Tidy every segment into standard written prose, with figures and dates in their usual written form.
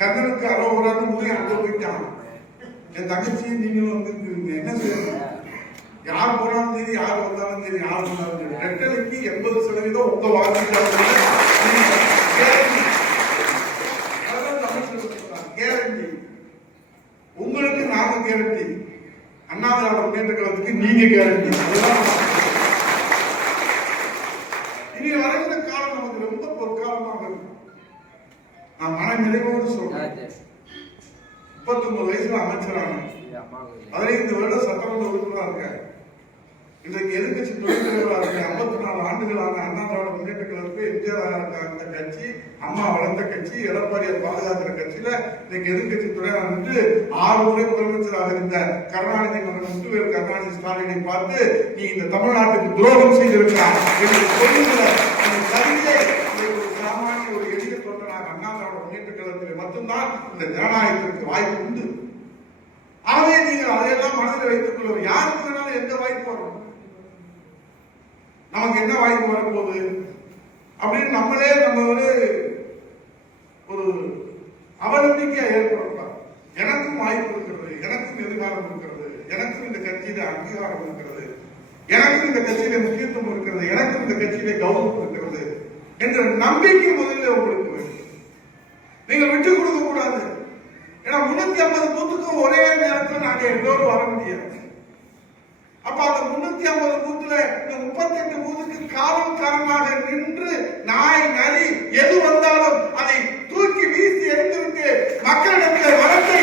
கண்ணனுக்கு அரோகரான்னு போய் அங்க போயிட்டான். என் தங்கச்சியும் நீங்களும் வந்துருக்கீங்க, என்ன செய்யணும்? யார் போனாலும் சரி, யார் வந்தாலும் சரி, யார் வந்தாலும் சரி, ரெட்டலைக்கு 80% உங்க வாக்கு கேரண்டி. உங்களுக்கு நாம கேரண்டி, அண்ணா திராவிட முன்னேற்ற கழகத்துக்கு நீங்க கேரண்டி. இனி வரைந்த காலம் நமக்கு ரொம்ப பொற்காலமாக இருக்கும். நான் மன நிறைவோடு சொல்றேன். 39 வயசுல அமைச்சரான 15 வருடம் சட்டமன்ற உறுப்பினராக இருக்க, இன்றைக்கு எதிர்கட்சி துணைத் தலைவராக இருக்க, 54 ஆண்டுகளான அண்ணா திராவிட முன்னேற்ற கழகத்துக்கு எம்ஜிஆர் அந்த கட்சி, அம்மா வளர்ந்த கட்சி, எடப்பாடியை பாதுகாக்கிற கட்சியில இன்னைக்கு எதிர்கட்சி துணையாக நின்று 6 முறை முதலமைச்சராக இருந்த கருணாநிதி மகன் முத்துவேல் கருணாநிதி ஸ்டாலினை பார்த்து நீ இந்த தமிழ்நாட்டுக்கு துரோகம் செய்திருக்கிறார் என்று சொல்லுகிற அந்த கருத்தை ஒரு சாமானிய ஒரு எளிய தொண்டனாக அண்ணா திராவிட முன்னேற்ற கழகத்தில் மட்டும்தான் இந்த ஜனநாயகத்திற்கு வாய்ப்பு உண்டு. ஆகவே நீங்கள் அதையெல்லாம் மனதில் வைத்துக் கொள்வது. யாருக்கு வேணாலும் எந்த வாய்ப்பு வரும், நமக்கு என்ன வாய்ப்பு வரப்போகுது அப்படின்னு நம்மளே நம்ம ஒரு அவநம்பிக்கையா ஏற்படுத்தலாம். எனக்கும் வாய்ப்பு இருக்கிறது, எனக்கும் எதிர்காலம் இருக்கிறது, எனக்கும் இந்த கட்சியில அங்கீகாரம் இருக்கிறது, எனக்கும் இந்த கட்சியில முக்கியத்துவம் இருக்கிறது, எனக்கும் இந்த கட்சியில கௌரவம் இருக்கிறது என்ற நம்பிக்கை முதலில் உங்களுக்கு வேண்டும். நீங்கள் விட்டுக் கொடுக்க கூடாது. ஏன்னா 350 பூத்துக்கும் ஒரே நேரத்தில் நாங்க எல்லோரும் வர முடியாது. அப்ப அந்த 350 பூத்துல இந்த 38 பூத்துக்கு காவல் காரணமாக நின்று நாய் நரி எது வந்தாலும் அதை தூக்கி வீசி எறிந்துவிட்டு மக்களிடத்தில் வளத்தை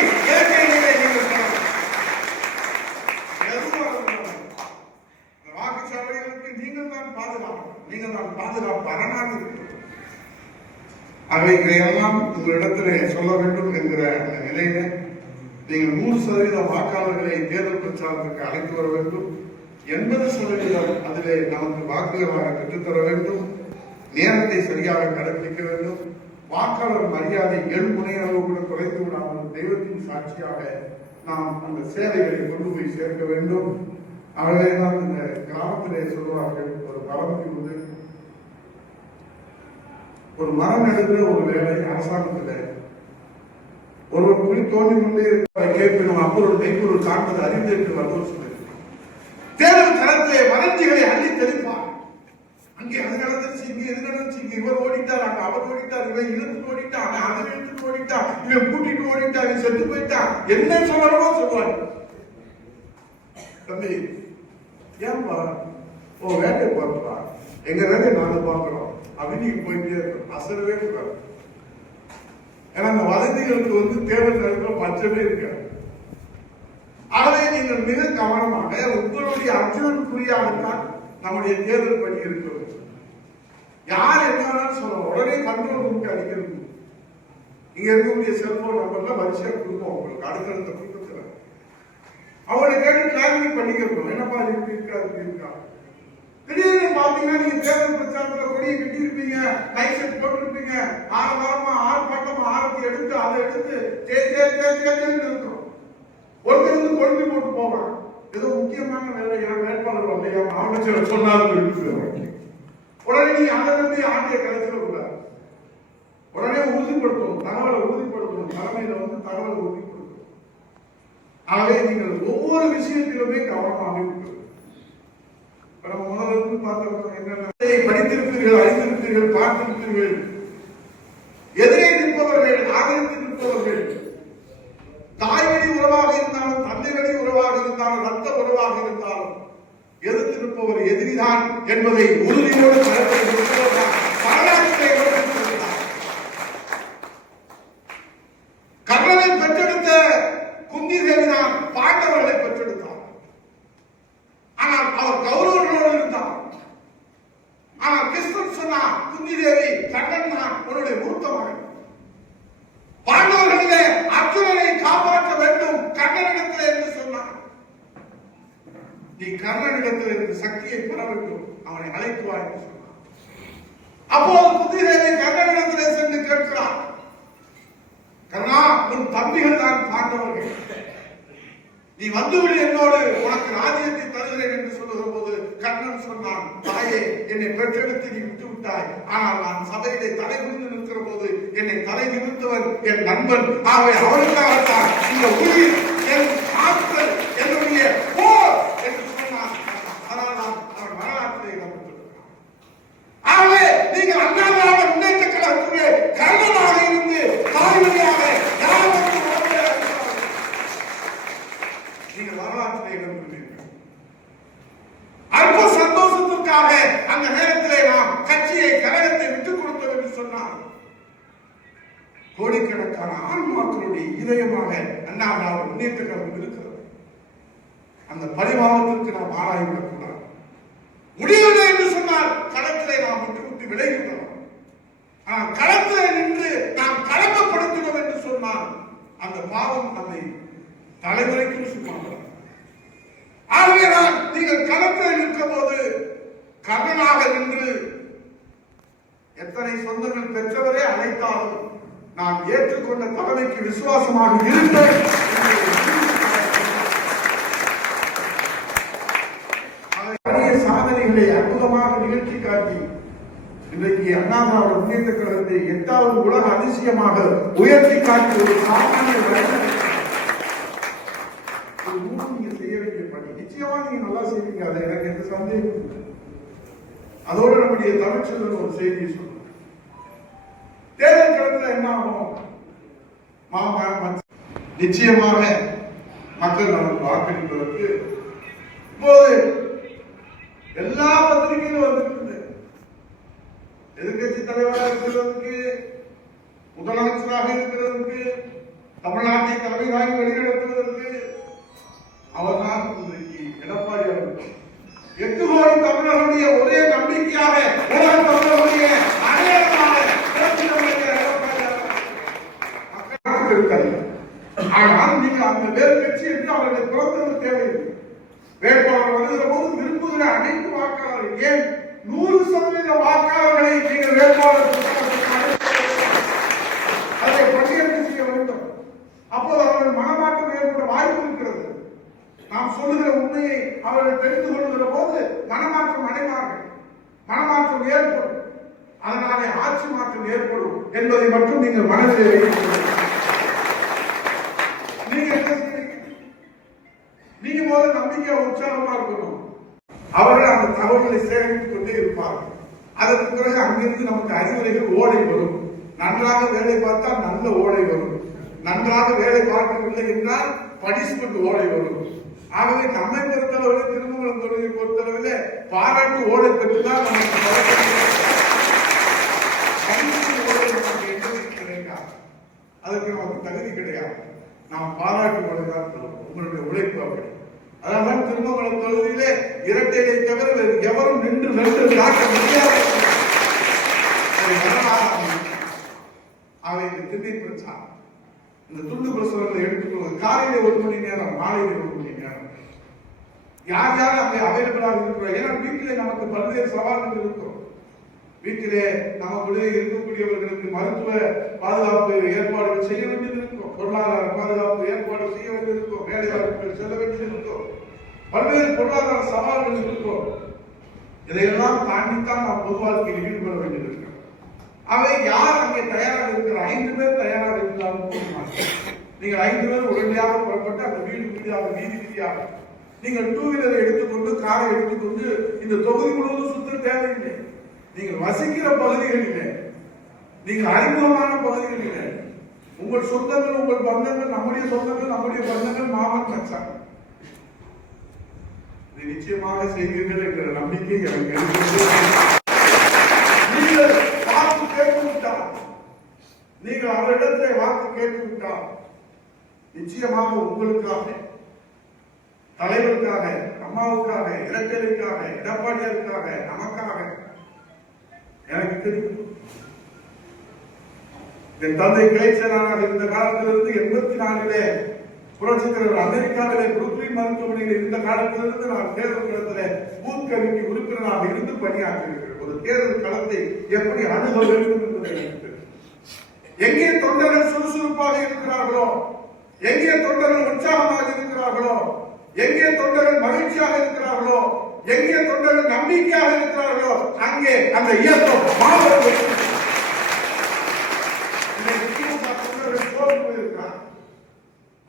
வாக்குச்சாவடிகளுக்கு நீங்கள் தான் பாதுகாப்பு, நீங்கள் தான் பாதுகாப்பு அரணாக இருக்கிறது. அவைகளையெல்லாம் உங்களிடத்திலே சொல்ல வேண்டும் என்கிற அந்த நிலையில நீங்கள் 100% வாக்காளர்களை தேர்தல் பிரச்சாரத்திற்கு அழைத்து வர வேண்டும். 80% அதிலே நமக்கு வாக்குகளாக பெற்றுத்தர வேண்டும். நேரத்தை சரியாக கடைபிடிக்க வேண்டும். வாக்காளர் மரியாதை 7 முனை அளவு கூட குறைத்து விடாமல் தெய்வத்தின் சாட்சியாக நாம் அந்த சேவைகளை கொண்டு போய் சேர்க்க வேண்டும். ஆகவேதான் இந்த கிராமத்திலே சொல்வார்கள், ஒரு பழமொழி உண்டு, ஒரு மரம் நடுகிற ஒரு வேலை அரசாங்கத்தில் ஒருவர் குழி தோண்டி கொண்டே இருப்பதை கேட்கணும், அப்பொருள் மெய்ப்பொருள் காண்பது அறிந்து என்று வருவோம் சொல்லி தேர்தல் களத்திலே வளர்ச்சிகளை அள்ளி தெளிப்பார். அங்கே அது நடந்துச்சு, இங்கே எது நடந்துச்சு, இங்க இவர் ஓடிட்டார், அங்க அவர் ஓடிட்டார், இவன் இழுத்து ஓடிட்டான், அவன் இழுத்து ஓடிட்டான், இவன் கூட்டிட்டு ஓடிட்டான், இவன் செத்து போயிட்டான், என்ன சொல்லணுமோ சொல்லுவாங்க. தம்பி ஏன்பா ஓ வேலையை பார்ப்பா, எங்க வேலையை நாங்க பார்க்கிறோம் அப்படின்னு நீங்க போயிட்டே இருக்கணும். அசரவே கூடாது. ஏன்னா அந்த வதந்திகளுக்கு தேர்தல் நேரத்தில் பட்சமே இருக்காது. ஆகவே நீங்கள் மிக கவனமாக உங்களுடைய அர்ஜுனன் குறியாகத்தான் நம்முடைய தேர்தல் பணி இருக்கிறது. யார் என்ன சொல்ல உடனே கண்ட்ரோல் ரூமுக்கு அடிக்கிறது. இங்க இருக்கக்கூடிய செல்போன் நம்பர்ல வரிசையா கொடுப்போம் உங்களுக்கு அடுத்தடுத்த குடும்பத்துல. அவங்களை கேட்டு கிளாரிஃபை பண்ணிக்கிறோம், என்னப்பா இப்படி இருக்கா இப்படி இருக்கா. திடீர்னு பாத்தீங்கன்னா நீங்க தேர்தல் பிரச்சாரத்துல கொடியை கட்டி இருப்பீங்க, லைட் செட் போட்டிருப்பீங்க, ஆரவாரமா ஆர்ப்பாட்டமா ஆரத்தி எடுத்து அதை எடுத்து இருக்கும். ஒருத்தர் கொழும்பி போட்டு போவான், ஏதோ முக்கியமான வேலையா வேட்பாளர் வரலையா அமைச்சர் சொன்னாலும் உடனே நீ அதை நம்பி ஆண்டிய கலைச்சிட கூடாது. உடனே உறுதிப்படுத்தணும், தகவலை உறுதிப்படுத்தணும், தலைமையில தகவலை உறுதிப்படுத்தணும். ஆகவே நீங்கள் ஒவ்வொரு விஷயத்திலுமே கவனமாக இருக்கிறது. நம்ம முதல்ல பார்த்தோம் என்னென்ன படித்திருப்பீர்கள், அறிந்திருப்பீர்கள், பார்த்திருப்பீர்கள். எதிரே நிற்பவர்கள், ஆதரித்து நிற்பவர்கள், தாய் வழி உறவாக இருந்தாலும் தந்தை வழி உறவாக இருந்தாலும் ரத்த உறவாக இருந்தாலும் எதிர்த்து நிற்பவர் எதிரிதான் என்பதை உறுதியோடு கர்ணனை பெற்றெடுத்த குந்தி தேவிதான் பாண்டவர்களை பெற்றெடுத்தார். ஆனால் அவர் கௌரவர்களோடு இருந்தார். ஆனால் கிருஷ்ணன் சொன்னார், குந்தி தேவி கர்ணன் தான் உன்னுடைய மூத்த மகன். பாண்டவர்களிலே அர்ஜுனனை காப்பாற்ற வேண்டும் கர்ணனிடத்தில் என்று சொன்னார். நீ கர்ணனிடத்தில் இருந்து சக்தியை பெற வேண்டும், அவனை அழைத்து வா என்று சொன்னார். அப்போது குந்திதேவி கர்ணனிடத்திலே சென்று கேட்கிறார், கர்ணா உன் தம்பிகள் தான் பாண்டவர்கள், நீ வந்துவிடு என்னோடு, உனக்கு ராஜ்யத்தை தருகிறேன் என்று சொல்லுகிற போது கர்ணன் சொன்னான், தாயே என்னை பெற்றெடுத்து நீ விட்டு விட்டாய், ஆனால் நான் சபையிலே தலை குனிந்து இருக்கிற போது என்னை தலை நிறுத்தவர் என் நண்பன். ஆகவே அவருக்காகத்தான் இந்த உயிர் என் ஆற்றல் என்னுடைய போர் என்று சொன்னார். அதனால் நான் அவர் வரலாற்றை இடம்பெற்றிருக்கிறார். ஆகவே நீங்கள் அண்ணா திராவிட முன்னேற்ற கழகத்துடைய கர்ணனாக இருந்து தாய்மொழியாக நீங்கள் வரலாற்றை இடம்பெற்றீர்கள். அற்ப சந்தோஷத்திற்காக அந்த நேரத்திலே நாம் கட்சியை கழகத்தை விட்டுக் கொடுத்தோம் என்று சொன்னால் கோடிக்கணக்கான ஆன்மாக்களுடைய இதயமாக அண்ணா திராவிட முன்னேற்ற கழகம் இருக்கிறது. அந்த பரிமாணத்திற்கு நாம் ஆராய்விடக்கூடாது. முடியவில்லை என்று சொன்னால் களத்திலே நாம் விட்டு விலகிவிடலாம். ஆனால் களத்திலே நின்று நாம் களங்கப்படுத்தினோம் என்று சொன்னால் அந்த பாவம் நம்மை தலைமுறைக்கும் சும்மா. ஆகவேதான் நீங்கள் களத்தில் நிற்கும் போது கர்ணனாக நின்று எத்தனை சொந்தங்கள் பெற்றவரே அழைத்தாலும் நான் ஏற்றுக்கொண்ட தலைமைக்கு விசுவாசமாக இருந்தேன். சாதனைகளை அற்புதமாக நிகழ்ச்சி காட்டி இன்றைக்கு அண்ணா திராவிட முன்னேற்ற கழகத்தை 8வது உலக அதிசயமாக உயர்த்தி காட்டி ஒரு சாதனை நீங்க செய்ய வேண்டிய பணி. நிச்சயமா நீங்க நல்லா செய்வீங்க, அது எனக்கு எந்த சந்தேகம். அதோடு நம்முடைய தமிழ்ச்செல்வன் ஒரு செய்தியை சொல்லுங்க. தேர்தல் களத்தில் என்ன ஆகும்? நிச்சயமாக மக்கள் நமக்கு வாக்களிப்பதற்கு இப்போது எல்லா பத்திரிகைகளும் வந்திருக்குது. எதிர்கட்சி தலைவராக இருக்கிறதுக்கு, முதலமைச்சராக இருக்கிறதுக்கு, தமிழ்நாட்டை தலைமை தாங்கி வெளிநடத்துவதற்கு அவர்தான் இன்றைக்கு எடப்பாடி அவர்கள். 8 கோடி தமிழர்களுடைய ஒரே நம்பிக்கையாக உலக தமிழர்களுடைய அடையாளமாக மக்கள் இருக்காங்க. ஆனால் நீங்க அந்த வேறு கட்சி என்று அவர்களை பிறந்தது தேவையில்லை. வேட்பாளர் வருகிற போது விரும்புகிற அனைத்து வாக்காளர்கள், ஏன் 100% வாக்காளர்களை நீங்கள் வேட்பாளர் அதை பணியேற்று செய்ய வேண்டும். அப்போது அவர்கள் மனமாற்றம் ஏற்பட வாய்ப்பு இருக்கிறது. நாம் சொல்லுகிற உண்மையை அவர்கள் தெரிந்து கொள்கிற போது மனமாற்றம் அடைவார்கள், மனமாற்றம் ஏற்படும். அதனாலே ஆட்சி மாற்றம் ஏற்படும் என்பதை மட்டும் நீங்கள் மனதிலே வைத்துக் நீங்க என்ன செய்றீங்க? நீங்க முதல்ல நம்பிக்கை உற்சாகமா இருக்கணும். அவர்கள் அந்த தகவல்களை சேகரித்துக் கொண்டே இருப்பார்கள். அதற்கு பிறகு அங்கிருந்து நமக்கு அறிவுரைகள் ஓடை வரும். நன்றாக வேலை பார்த்தால் நல்ல ஓடை வரும். நன்றாக வேலை பார்க்கவில்லை என்றால் பனிஷ்மெண்ட் ஓடை வரும். ஆகவே நம்மை பொறுத்தளவில் திருமங்கலம் தொகுதியை பொறுத்தளவில் பாராட்டு ஓடை பெற்றுதான் நமக்கு கிடைக்காது. அதற்கு நமக்கு தகுதி கிடையாது. நாம் பாராட்டு ஓடை தான் உங்களுடைய உழைப்பு அப்படி. அதனால்தான் திருமங்கலம் தொகுதியிலே இரட்டையை தவிர வேறு எவரும் நின்று வென்று காட்ட முடியாது. அவை திண்ணை பிரச்சாரம், இந்த துண்டு பிரசுரங்களை எடுத்துக்கொள்வது காலையில 1 மணி நேரம், மாலையில 1 மணி நேரம். யார் யார் அங்கே அவைலபிளாக இருக்கிறோம்? ஏன்னா வீட்டிலே நமக்கு பல்வேறு சவால்கள் இருக்கும். வீட்டிலே நமக்குள்ளே இருக்கக்கூடியவர்களுக்கு மருத்துவ பாதுகாப்பு ஏற்பாடுகள் செய்ய வேண்டியது இருக்கும், பொருளாதார பாதுகாப்பு ஏற்பாடு செய்ய வேண்டியது இருக்கும், வேலை வாய்ப்புகள் செல்ல வேண்டியது இருக்கும், பல்வேறு பொருளாதார சவால்கள் இருக்கும். இதையெல்லாம் தாண்டித்தான் நாம் பொது வாழ்க்கையில் ஈடுபட வேண்டியது இருக்கு. அவை யார் அங்கே தயாராக இருக்கிற 5 பேர் தயாராக இருந்தாலும் நீங்கள் 5 பேர் உடனடியாக புறப்பட்டு அந்த வீடு வீதியாக வீதி வீதியாக நீங்கள் 2 வீலரை எடுத்துக்கொண்டு காரை எடுத்துக்கொண்டு இந்த தொகுதி முழுவதும் சுத்த தேவையில்லை. நீங்கள் வசிக்கிற பகுதிகளிலே, நீங்கள் அறிமுகமான பகுதிகளிலே உங்கள் சொந்தங்கள், உங்கள் பந்தங்கள், நம்முடைய சொந்தங்கள், நம்முடைய பந்தங்கள், மாமன் மச்சான், இதை நிச்சயமாக செய்வீர்கள் என்ற நம்பிக்கை எனக்கு நீங்கள் வாக்கு கேட்டுவிட்டால், நீங்கள் அவரிடத்திலே வாக்கு கேட்டுவிட்டால் நிச்சயமாக உங்களுக்காக, தலைவருக்காக, அம்மாவுக்காக, இரட்டலுக்காக, எடப்பாடியாருக்காக, நமக்காக எனக்கு தெரியும். என் தந்தை கிளை செயலாளராக இருந்த காலத்திலிருந்து 84 புரட்சித் தலைவர் அமெரிக்காவிலே புரூக்ளின் மருத்துவமனையில் இருந்த காலத்திலிருந்து நான் தேர்தல் களத்திலே பூத் கமிட்டி உறுப்பினராக இருந்து பணியாற்றியிருக்கிறேன். ஒரு தேர்தல் களத்தை எப்படி அணுக வேண்டும் என்பதை எங்கே தொண்டர்கள் சுறுசுறுப்பாக இருக்கிறார்களோ, எங்கே தொண்டர்கள் உற்சாகமாக இருக்கிறார்களோ, எங்கே தொண்டர்கள் மகிழ்ச்சியாக இருக்கிறார்களோ, எங்கே தொண்டர்கள் நம்பிக்கையாக இருக்கிறார்களோ, அங்கே அந்த இயக்கம் மாபெரும்.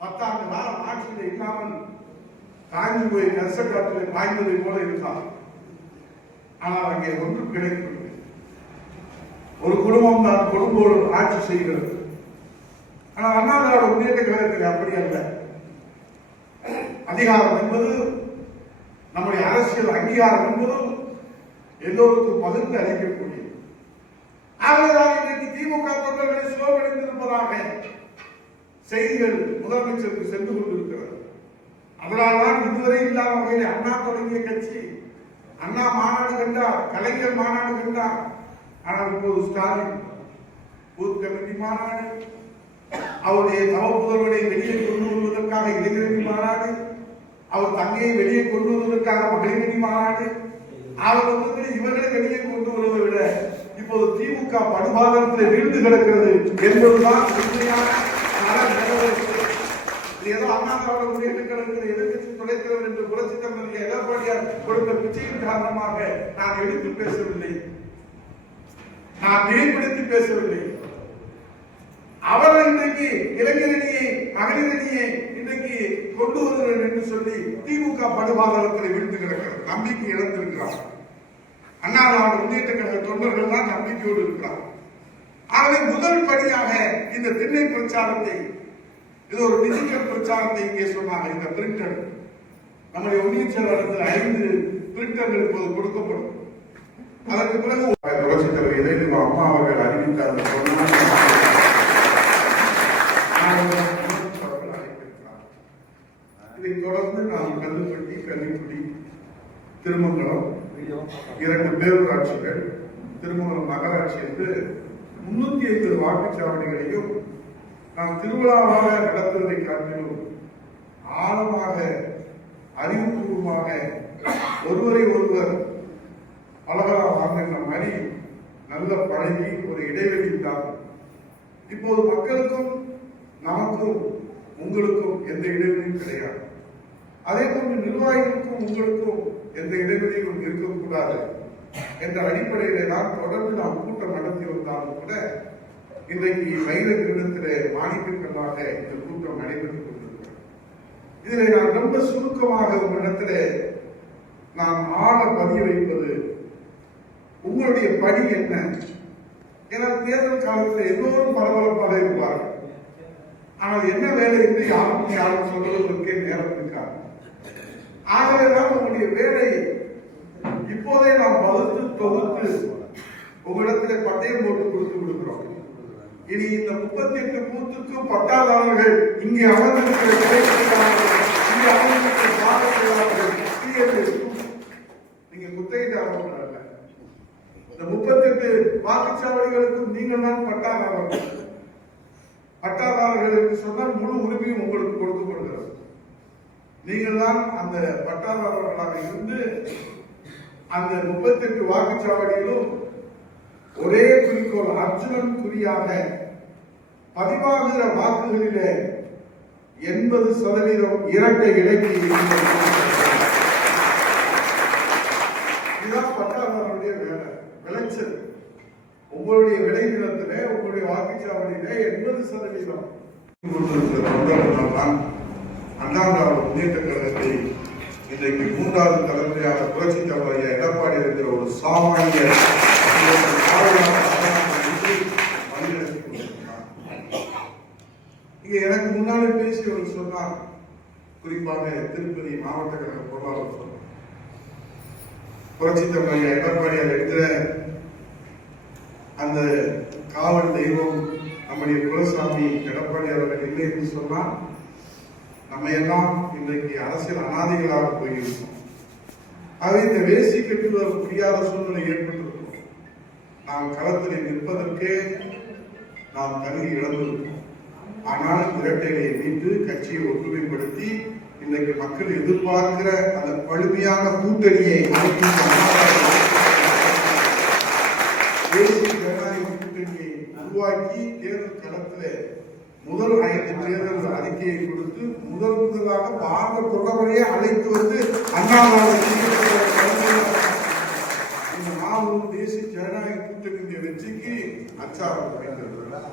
10 ஆண்டு காலம் ஆட்சியில் இல்லாமல் காஞ்சி போய் நெசக்காற்றில் பாய்ந்ததை போல இருந்தார். ஆனால் அங்கே ஒன்றும் கிடைக்கவில்லை. ஒரு குடும்பம் தான் கொடுங்கோடு ஆட்சி செய்கிறது. ஆனால் அண்ணா திராவிட முன்னேற்ற கழகத்தில் அப்படி அல்ல. அதிகாரம் என்பது, நம்முடைய அரசியல் அங்கீகாரம் என்பதும் எல்லோருக்கும் பகிர்ந்து அளிக்கக்கூடிய. ஆகவேதான் இன்றைக்கு திமுக தொண்டர்களை சோர்வடைந்திருப்பதாக செய்திகள் முதலமைச்சருக்கு சென்று கொண்டிருக்கிறது. அதனால்தான் இதுவரை இல்லாத வகையில் அண்ணா தொடங்கிய கட்சி அண்ணா மாநாடு கண்டார், கலைஞர் மாநாடு கண்டார். ஆனால் இப்போது ஸ்டாலின் பூத் கமிட்டி மாநாடு, அவருடைய தவ புதல்வனை வெளியே கொண்டு வருவதற்காக இளைஞரணி மாநாடு, அவர் தங்கையை வெளியே கொண்டு வருவதற்காக மகளிரணி மாநாடு, அவர் இவர்களை வெளியே கொண்டு வருவதை விட இப்போது திமுக படுபாதத்தில் வீழ்ந்து கிடக்கிறது என்பதுதான் உண்மையான ஏதோ அண்ணா திராவிட முன்னேற்ற கழகத்தில் எதிர்கட்சி துணைத்தலைவர் என்று புரட்சி தலைவர் எடப்பாடியார் கொடுத்த பிச்சையின் காரணமாக நான் எடுத்து பேசவில்லை, நான் நிலைப்படுத்தி பேசவில்லை. அவர் இன்றைக்கு இளைஞரணியை மகளிரணியை இன்றைக்கு கொண்டு வருகிறேன் என்று சொல்லி திமுக படுபாதத்தில் விழுந்து கிடக்கிறது. நம்பிக்கை இழந்திருக்கிறார். அண்ணா திராவிட முன்னேற்ற கழக தொண்டர்கள் தான் நம்பிக்கையோடு இருக்கிறார். ஆகவே முதல் படியாக இந்த திண்ணை பிரச்சாரத்தை, இது ஒரு டிஜிட்டல் பிரச்சாரத்தை இங்கே சொன்னாங்க. இந்த பிரிண்டர் நம்முடைய ஒன்றிய செயலாளர்கள் 5 பிரிண்டர்கள் இப்போது கொடுக்கப்படும். அதற்கு பிறகு புரட்சி தலைவர் இதயநிதி அம்மா அவர்கள் அறிவித்தார்கள். இதை தொடர்ந்து நாம் கல்லுப்பட்டி, கன்னிக்குடி, திருமங்கலம் 2 பேரூராட்சிகள், திருமங்கலம் நகராட்சி என்று 350 வாக்குச்சாவடிகளையும் நாம் திருவிழாவாக நடத்துவதை காட்டிலும் ஆழமாக அறிவுபூர்வமாக ஒருவரை ஒருவர் பலகாரம் வாங்கின மாதிரி நல்ல பழகி ஒரு இடைவெளி தான். இப்போது மக்களுக்கும் நமக்கும் உங்களுக்கும் எந்த இடைவெளியும் கிடையாது. அதே போன்று நிர்வாகிகளுக்கும் உங்களுக்கும் எந்த இடைவெளியும் இருக்கக்கூடாது என்ற அடிப்படையிலே தான் தொடர்ந்து நாம் கூட்டம் நடத்தி வந்தாலும் கூட இன்றைக்கு வைர கிரீடத்திலே மாணிக்கங்களாக இந்த கூட்டம் நடைபெற்றுக் கொண்டிருக்கிறது. இதில் நான் ரொம்ப சுருக்கமாக உங்களிடத்திலே நான் ஆழ பதிய வைப்பது, உங்களுடைய பணி என்ன? ஏன்னா தேர்தல் காலத்தில் எல்லோரும் பரபரப்பாக இருப்பார்கள். ஆனால் என்ன வேலை என்று யாரும் சொல்வதற்கே நேரம் இருக்காது. ஆகவேதான் உங்களுடைய வேலை இப்போதே நாம் வகுத்து தொகுத்து உங்களிடத்திலே பட்டயம் போட்டு கொடுத்து விடுகிறோம். இனி இந்த 38 பூத்துக்கு பட்டாதாரர்கள் இங்கே அமர்ந்திருக்கிற நீங்க குத்தகைதாரர்கள் அல்ல. இந்த 38 வாக்குச்சாவடிகளுக்கும் நீங்கள் தான் பட்டாதாரர்கள். பட்டாதாரர்கள் என்று சொன்னால் முழு உரிமையும் உங்களுக்கு கொடுக்கப்படுகிறது. நீங்கள் தான் அந்த பட்டாதாரர்களாக இருந்து அந்த 38 வாக்குச்சாவடியிலும் ஒரே குறிக்கோள், அர்ஜுனன் குறியாக பதிவாகிற வாக்குகளிலே 80% இரட்டை இலக்கி. இதுதான் பட்டாதாரருடைய வேலை, விளைச்சல். உங்களுடைய விளைநிலத்திலே, உங்களுடைய வாக்குச்சாவடியிலே 80% தான் அண்ணா திராவிட முன்னேற்ற கழகத்தை இன்றைக்கு 3வது தலைமுறையாக புரட்சி தலைவர் எடப்பாடி இருக்கிற ஒரு சாமானிய இங்க எனக்கு முன்னாலே பேசியவர் சொன்னார், குறிப்பாக திருப்பதி மாவட்ட கழக பொருளாளர் சொன்னார், புரட்சி தலைவர் எடப்பாடியார் எடுக்கிற அந்த காவல் தெய்வம் நம்முடைய குலசாமி எடப்பாடியார் அவர்கள் இல்லை என்று சொன்னால் நம்ம எல்லாம் இன்றைக்கு அரசியல் அனாதைகளாக போயிருக்கோம். ஆகவே இந்த வேசி கட்டுவர் முடியாத சூழ்நிலை ஏற்பட்டிருக்கும். நாம் களத்தில் நிற்பதற்கே நாம் தகுதி இழந்திருக்கோம். ஆனால் இரட்டைகளை மீட்டு கட்சியை ஒற்றுமைப்படுத்தி இன்றைக்கு மக்கள் எதிர்பார்க்கிற அந்த வலிமையான கூட்டணியை தேசிய ஜனநாயக கூட்டணியை உருவாக்கி தேர்தல் களத்தில் முதல் 5 தேர்தல் அறிக்கையை கொடுத்து முதலாக பாரத பிரதமரையே அழைத்து வந்து இந்த 4 தேசிய ஜனநாயக கூட்டணியுடைய வெற்றிக்கு அச்சாரம் வைத்திருக்கிறார்.